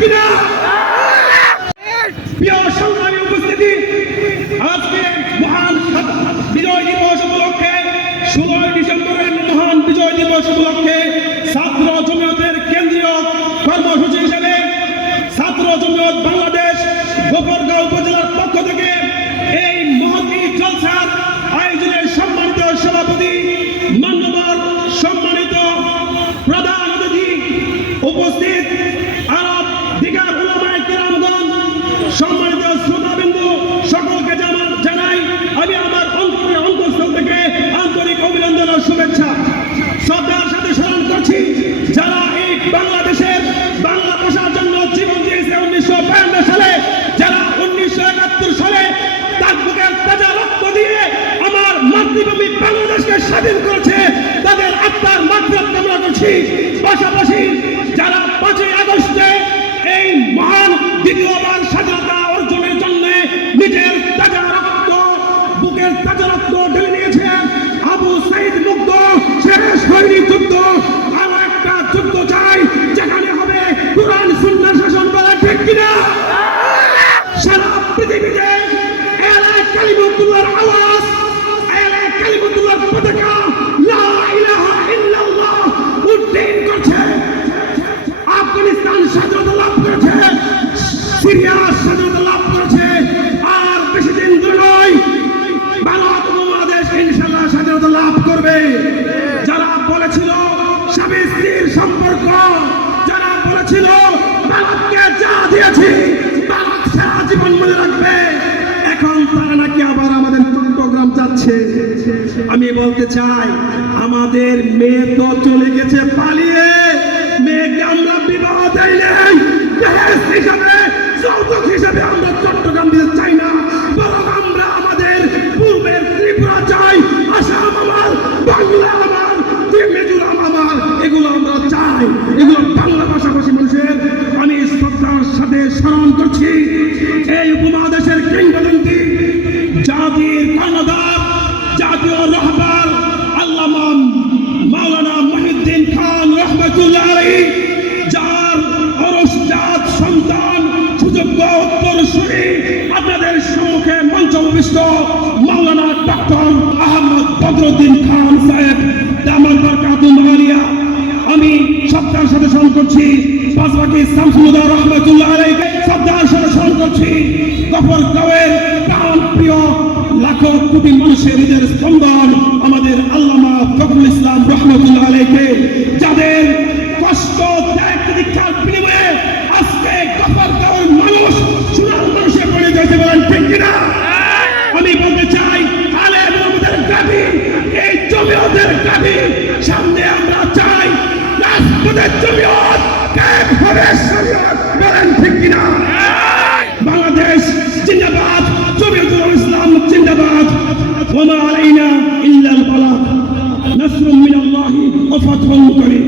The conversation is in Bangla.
কিনা? প্রিয় সংগ্রামী উপস্থিতি, আজকে মহান বিজয় দিবস উপলক্ষে 16 ডিসেম্বরের মহান বিজয় দিবস উপলক্ষে ছাত্র জমিয়তের কেন্দ্রীয় কর্মসূচি হিসেবে ছাত্র জমিয়ত বাংলাদেশ গোপালগাঁও উপজেলার পক্ষ থেকে এই মহতী জলসার আয়োজনের সম্মানিত সভাপতি, মান্যবর সম্মানিত প্রধান অতিথি উপস্থিত আরব দিগার উলামায়ে কেরামগণ, সম্মানিত শ্রোতাবিন্দু, সকলকে জানাই আমি আমার অন্তঃস্থল থেকে আন্তরিক অভিনন্দন ও শুভেচ্ছা। শ্রদ্ধার সাথে স্মরণ করছি যারা এই বাংলাদেশের বাংলা ভাষার জন্য জীবন দিয়েছে 1952 সালে, যারা 1971 সালে তার বুকের তাজা রক্ত দিয়ে আমার মাতৃভূমি বাংলাদেশকে স্বাধীন করেছে, তাদের আত্মার মাগফিরাত কামনা করছি। পাশাপাশি যারা 5ই আগস্টে এই মহান দ্বিতীয়বার স্বাধীনতা অর্জনের জন্য নিজের তাজা রক্ত, বুকের তাজা রক্ত ঢেলে নিয়েছে, আবু সাইদ মুগ্ধ শেষ হয়নি যুদ্ধ, আরো একটা যুদ্ধ চাই যেখানে হবে কুরআন সুন্নাহ শাসন করা, ঠিক কিনা? সারা পৃথিবীতে আলা কালিমাতুল্লাহর আওয়াজ, আলা কালিমাতুল্লাহর পতাকা লা ইলাহা ইল্লাল্লাহ উড্ডীন করছে। আফগানিস্তান স্বাধীনতা লাভ করেছে, সিরিয়া স্বাধীনতা লাভ করেছে, আর বেশি দিন দূরে নয় ভারত উপমহাদেশ ইনশাআল্লাহ স্বাধীনতা লাভ করবে। যারা বলেছিল স্বামী স্ত্রীর সম্পর্ক, যারা বলেছিল ভারতকে যা দিয়েছি ভারত সারা জীবন মনে রাখবে, এখন তারা নাকি আবার আমাদের চট্টগ্রাম যাচ্ছে। আমি বলতে চাই আমাদের মেয়ে তো চলে গেছে পালিয়ে, মেয়েকে আমরা বিবাহ দেই নাই, দহেজ হিসাবে, যৌতুক হিসাবে আমরা চট্টগ্রাম দিতে চাই না, বরং আমরা আমাদের পূর্বের ত্রিপুরা চাই, আসাম আমার, বাংলা আমার, মিজোরাম আমার, এগুলো আমরা চাই, এগুলো বাংলা ভাষাভাষী মানুষের। আমি শ্রদ্ধার সাথে স্মরণ করছি এই উপমহাদেশের কিংবদন্তি, জাতির কর্ণধার, জাতীয় রহবার আল্লামা মাওলানা মুহিউদ্দিন খান রহমাতুল্লাহ আলাইহি, যার অরসজাত সন্তান সুযোগ্য উত্তরসূরি আপনাদের সম্মুখে মঞ্চভূমিষ্ঠ মাওলানা ডক্টর আহমদ বদরুদ্দিন খান সাহেব দামাত বরকাতুল আলিয়া। আমি শ্রদ্ধার সাথে স্মরণ করছি পাঁচবাকি শামসুল হুদা রহমাতুল্লাহ আলাইহিকে, শ্রদ্ধার সাথে স্মরণ করছি গোপালগাঁওয়ের প্রাণ প্রিয় লাখো কোটি মানুষের হৃদয়ের স্পন্দন আমাদের আল্লামা ফখরুল ইসলাম রহমাতুল্লাহ আলাইহিকে, যাদের কষ্ট ত্যাগ দীক্ষার বিনিময়ে আজকে গোপালগাঁওয়ের মানুষ সোনার মানুষে পরিণত হয়েছে, বলেন ঠিক কিনা? আমি বলতে চাই আলেম ওলামাদের দাবি, এই জমিয়তের দাবি, সামনে আমরা চাই রাজপথের জমিয়ত কায়েম হবে, শরীয়ত, বলেন ঠিক কিনা? বাংলাদেশ জিন্দাবাদ, জমিয়তুল ইসলাম জিন্দাবাদ, ওয়া মা আলাইনা ইল্লাল বালাগ, নাসরুম মিনাল্লাহি ওয়া ফাতহুন করিম।